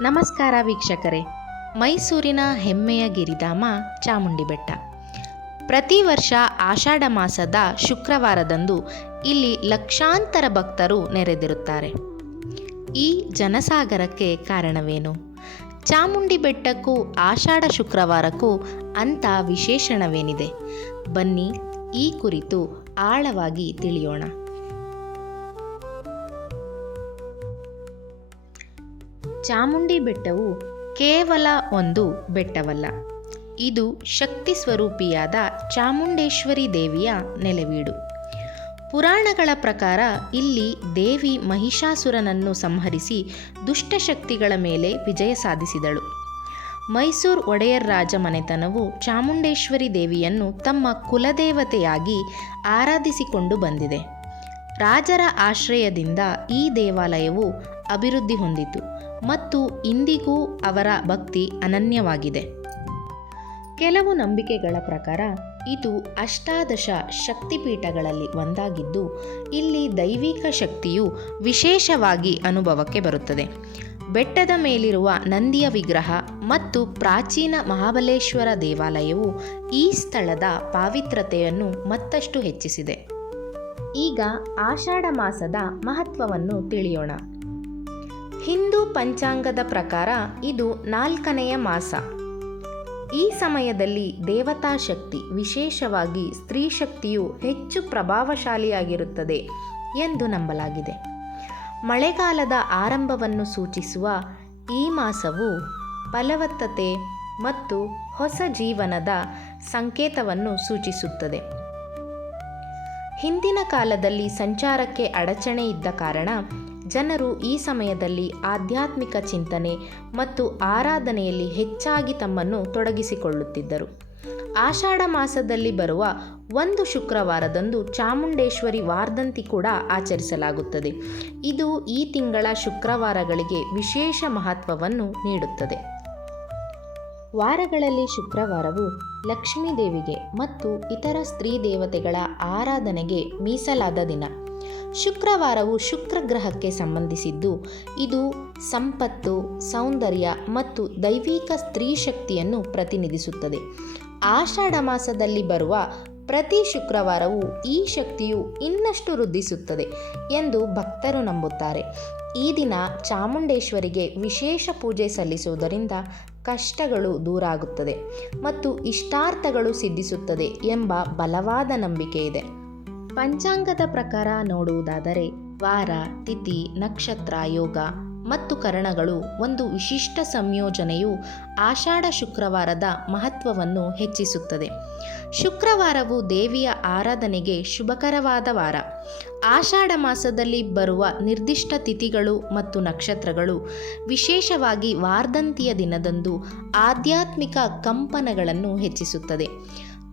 ನಮಸ್ಕಾರ ವೀಕ್ಷಕರೇ. ಮೈಸೂರಿನ ಹೆಮ್ಮೆಯ ಗಿರಿಧಾಮ ಚಾಮುಂಡಿ ಬೆಟ್ಟ ಪ್ರತಿ ವರ್ಷ ಆಷಾಢ ಮಾಸದ ಶುಕ್ರವಾರದಂದು ಇಲ್ಲಿ ಲಕ್ಷಾಂತರ ಭಕ್ತರು ನೆರೆದಿರುತ್ತಾರೆ. ಈ ಜನಸಾಗರಕ್ಕೆ ಕಾರಣವೇನು? ಚಾಮುಂಡಿ ಬೆಟ್ಟಕ್ಕೂ ಆಷಾಢ ಶುಕ್ರವಾರಕ್ಕೂ ಅಂಥ ವಿಶೇಷಣವೇನಿದೆ? ಬನ್ನಿ ಈ ಕುರಿತು ಆಳವಾಗಿ ತಿಳಿಯೋಣ. ಚಾಮುಂಡಿ ಬೆಟ್ಟವು ಕೇವಲ ಒಂದು ಬೆಟ್ಟವಲ್ಲ. ಇದು ಶಕ್ತಿ ಸ್ವರೂಪಿಯಾದ ಚಾಮುಂಡೇಶ್ವರಿ ದೇವಿಯ ನೆಲೆವೀಡು. ಪುರಾಣಗಳ ಪ್ರಕಾರ ಇಲ್ಲಿ ದೇವಿ ಮಹಿಷಾಸುರನನ್ನು ಸಂಹರಿಸಿ ದುಷ್ಟಶಕ್ತಿಗಳ ಮೇಲೆ ವಿಜಯ ಸಾಧಿಸಿದಳು. ಮೈಸೂರು ಒಡೆಯರ್ ರಾಜ ಮನೆತನವು ಚಾಮುಂಡೇಶ್ವರಿ ದೇವಿಯನ್ನು ತಮ್ಮ ಕುಲದೇವತೆಯಾಗಿ ಆರಾಧಿಸಿಕೊಂಡು ಬಂದಿದೆ. ರಾಜರ ಆಶ್ರಯದಿಂದ ಈ ದೇವಾಲಯವು ಅಭಿವೃದ್ಧಿ ಹೊಂದಿತು. ಮತ್ತು ಇಂದಿಗೂ ಅವರ ಭಕ್ತಿ ಅನನ್ಯವಾಗಿದೆ. ಕೆಲವು ನಂಬಿಕೆಗಳ ಪ್ರಕಾರ, ಇದು ಅಷ್ಟಾದಶ ಶಕ್ತಿಪೀಠಗಳಲ್ಲಿ ಒಂದಾಗಿದ್ದು, ಇಲ್ಲಿ ದೈವಿಕ ಶಕ್ತಿಯು ವಿಶೇಷವಾಗಿ ಅನುಭವಕ್ಕೆ ಬರುತ್ತದೆ. ಬೆಟ್ಟದ ಮೇಲಿರುವ ನಂದಿಯ ವಿಗ್ರಹ ಮತ್ತು ಪ್ರಾಚೀನ ಮಹಾಬಲೇಶ್ವರ ದೇವಾಲಯವು ಈ ಸ್ಥಳದ ಪಾವಿತ್ರತೆಯನ್ನು ಮತ್ತಷ್ಟು ಹೆಚ್ಚಿಸಿದೆ. ಈಗ ಆಷಾಢ ಮಾಸದ ಮಹತ್ವವನ್ನು ತಿಳಿಯೋಣ. ಹಿಂದೂ ಪಂಚಾಂಗದ ಪ್ರಕಾರ ಇದು ನಾಲ್ಕನೆಯ ಮಾಸ. ಈ ಸಮಯದಲ್ಲಿ ದೇವತಾ ಶಕ್ತಿ, ವಿಶೇಷವಾಗಿ ಸ್ತ್ರೀ ಶಕ್ತಿಯು ಹೆಚ್ಚು ಪ್ರಭಾವಶಾಲಿಯಾಗಿರುತ್ತದೆ ಎಂದು ನಂಬಲಾಗಿದೆ. ಮಳೆಗಾಲದ ಆರಂಭವನ್ನು ಸೂಚಿಸುವ ಈ ಮಾಸವು ಫಲವತ್ತತೆ ಮತ್ತು ಹೊಸ ಜೀವನದ ಸಂಕೇತವನ್ನು ಸೂಚಿಸುತ್ತದೆ. ಹಿಂದಿನ ಕಾಲದಲ್ಲಿ ಸಂಚಾರಕ್ಕೆ ಅಡಚಣೆ ಇದ್ದ ಕಾರಣ ಜನರು ಈ ಸಮಯದಲ್ಲಿ ಆಧ್ಯಾತ್ಮಿಕ ಚಿಂತನೆ ಮತ್ತು ಆರಾಧನೆಯಲ್ಲಿ ಹೆಚ್ಚಾಗಿ ತಮ್ಮನ್ನು ತೊಡಗಿಸಿಕೊಳ್ಳುತ್ತಿದ್ದರು. ಆಷಾಢ ಮಾಸದಲ್ಲಿ ಬರುವ ಒಂದು ಶುಕ್ರವಾರದಂದು ಚಾಮುಂಡೇಶ್ವರಿ ವಾರ್ಧಂತಿ ಕೂಡ ಆಚರಿಸಲಾಗುತ್ತದೆ. ಇದು ಈ ತಿಂಗಳ ಶುಕ್ರವಾರಗಳಿಗೆ ವಿಶೇಷ ಮಹತ್ವವನ್ನು ನೀಡುತ್ತದೆ. ವಾರಗಳಲ್ಲಿ ಶುಕ್ರವಾರವು ಲಕ್ಷ್ಮೀದೇವಿಗೆ ಮತ್ತು ಇತರ ಸ್ತ್ರೀ ದೇವತೆಗಳ ಆರಾಧನೆಗೆ ಮೀಸಲಾದ ದಿನ. ಶುಕ್ರವಾರವು ಶುಕ್ರ ಗ್ರಹಕ್ಕೆ ಸಂಬಂಧಿಸಿದ್ದು, ಇದು ಸಂಪತ್ತು, ಸೌಂದರ್ಯ ಮತ್ತು ದೈವಿಕ ಸ್ತ್ರೀ ಶಕ್ತಿಯನ್ನು ಪ್ರತಿನಿಧಿಸುತ್ತದೆ. ಆಷಾಢ ಮಾಸದಲ್ಲಿ ಬರುವ ಪ್ರತಿ ಶುಕ್ರವಾರವು ಈ ಶಕ್ತಿಯು ಇನ್ನಷ್ಟು ವೃದ್ಧಿಸುತ್ತದೆ ಎಂದು ಭಕ್ತರು ನಂಬುತ್ತಾರೆ. ಈ ದಿನ ಚಾಮುಂಡೇಶ್ವರಿಗೆ ವಿಶೇಷ ಪೂಜೆ ಸಲ್ಲಿಸುವುದರಿಂದ ಕಷ್ಟಗಳು ದೂರ ಆಗುತ್ತದೆ ಮತ್ತು ಇಷ್ಟಾರ್ಥಗಳು ಸಿದ್ಧಿಸುತ್ತದೆ ಎಂಬ ಬಲವಾದ ನಂಬಿಕೆ ಇದೆ ಪಂಚಾಂಗದ ಪ್ರಕಾರ ನೋಡುವುದಾದರೆ ವಾರ, ತಿಥಿ, ನಕ್ಷತ್ರ, ಯೋಗ ಮತ್ತು ಕರಣಗಳು ಒಂದು ವಿಶಿಷ್ಟ ಸಂಯೋಜನೆಯು ಆಷಾಢ ಶುಕ್ರವಾರದ ಮಹತ್ವವನ್ನು ಹೆಚ್ಚಿಸುತ್ತದೆ. ಶುಕ್ರವಾರವು ದೇವಿಯ ಆರಾಧನೆಗೆ ಶುಭಕರವಾದ ವಾರ. ಆಷಾಢ ಮಾಸದಲ್ಲಿ ಬರುವ ನಿರ್ದಿಷ್ಟ ತಿಥಿಗಳು ಮತ್ತು ನಕ್ಷತ್ರಗಳು ವಿಶೇಷವಾಗಿ ವಾರ್ಧಂತಿಯ ದಿನದಂದು ಆಧ್ಯಾತ್ಮಿಕ ಕಂಪನಗಳನ್ನು ಹೆಚ್ಚಿಸುತ್ತದೆ.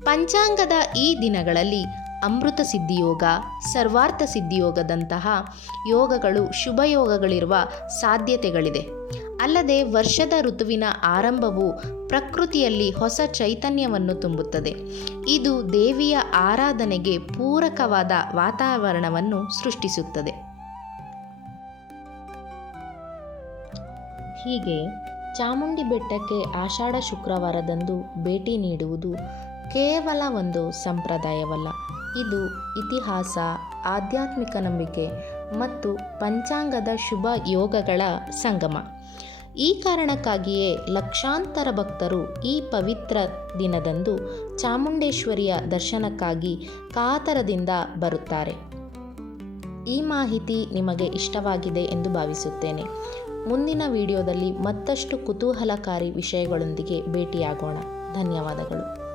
ಪಂಚಾಂಗದ ಈ ದಿನಗಳಲ್ಲಿ ಅಮೃತ ಸಿದ್ಧಿಯೋಗ, ಸರ್ವಾರ್ಥ ಸಿದ್ಧಿಯೋಗದಂತಹ ಯೋಗಗಳು, ಶುಭ ಯೋಗಗಳಿರುವ ಸಾಧ್ಯತೆಗಳಿದೆ. ಅಲ್ಲದೆ ವರ್ಷದ ಋತುವಿನ ಆರಂಭವು ಪ್ರಕೃತಿಯಲ್ಲಿ ಹೊಸ ಚೈತನ್ಯವನ್ನು ತುಂಬುತ್ತದೆ. ಇದು ದೇವಿಯ ಆರಾಧನೆಗೆ ಪೂರಕವಾದ ವಾತಾವರಣವನ್ನು ಸೃಷ್ಟಿಸುತ್ತದೆ. ಹೀಗೆ ಚಾಮುಂಡಿ ಬೆಟ್ಟಕ್ಕೆ ಆಷಾಢ ಶುಕ್ರವಾರದಂದು ಭೇಟಿ ನೀಡುವುದು ಕೇವಲ ಒಂದು ಸಂಪ್ರದಾಯವಲ್ಲ. ಇದು ಇತಿಹಾಸ, ಆಧ್ಯಾತ್ಮಿಕ ನಂಬಿಕೆ ಮತ್ತು ಪಂಚಾಂಗದ ಶುಭ ಯೋಗಗಳ ಸಂಗಮ. ಈ ಕಾರಣಕ್ಕಾಗಿಯೇ ಲಕ್ಷಾಂತರ ಭಕ್ತರು ಈ ಪವಿತ್ರ ದಿನದಂದು ಚಾಮುಂಡೇಶ್ವರಿಯ ದರ್ಶನಕ್ಕಾಗಿ ಕಾತರದಿಂದ ಬರುತ್ತಾರೆ. ಈ ಮಾಹಿತಿ ನಿಮಗೆ ಇಷ್ಟವಾಗಿದೆ ಎಂದು ಭಾವಿಸುತ್ತೇನೆ. ಮುಂದಿನ ವಿಡಿಯೋದಲ್ಲಿ ಮತ್ತಷ್ಟು ಕುತೂಹಲಕಾರಿ ವಿಷಯಗಳೊಂದಿಗೆ ಭೇಟಿಯಾಗೋಣ. ಧನ್ಯವಾದಗಳು.